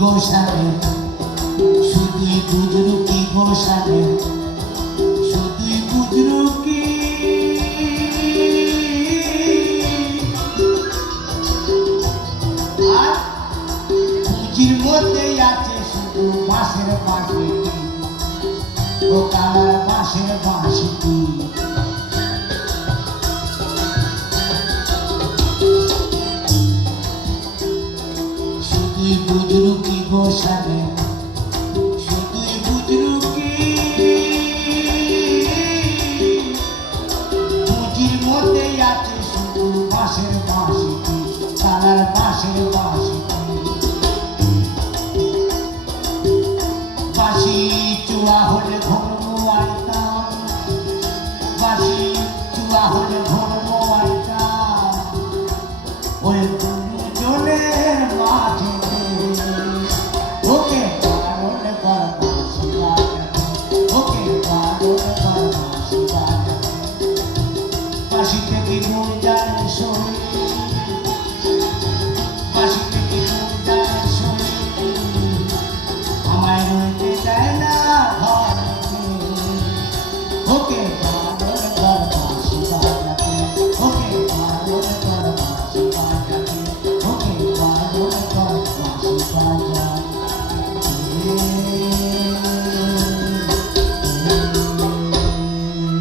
গোসালে শুধুই বুজরুকি গোসালে শুধুই বুজরুকি আর পুঁজির মধ্যে আছে শুধু বাঁশের বাঁশি ও কালার বাঁশের বাঁশি শুধুই বুজরুকি গোসালে শুধুই বুজরুকি পুঁজির মধ্যে আছে শুধু বাঁশের বাঁশি কালার বাঁশের বাঁশি বাঁশি চূড়া হলে ঘুরবো আইতাম বাঁশি চূড়া হলে ঘুরবো আইতাম ওই জনের মাঝে ওকে পাগল কর বাঁশি বাজাতে ওকে পাগল কর বাঁশি বাজাতে বাঁশি থেকে মন যায় শরীর বাঁশি থেকে মন যায় শরীর আমায় রইতে দেয় না ঘরে ওকে পাগল কর বাঁশি বাজাতে ওকে পাগল কর বাঁশি বাজাতে ওকে পাগল কর বাঁশি বাজাতে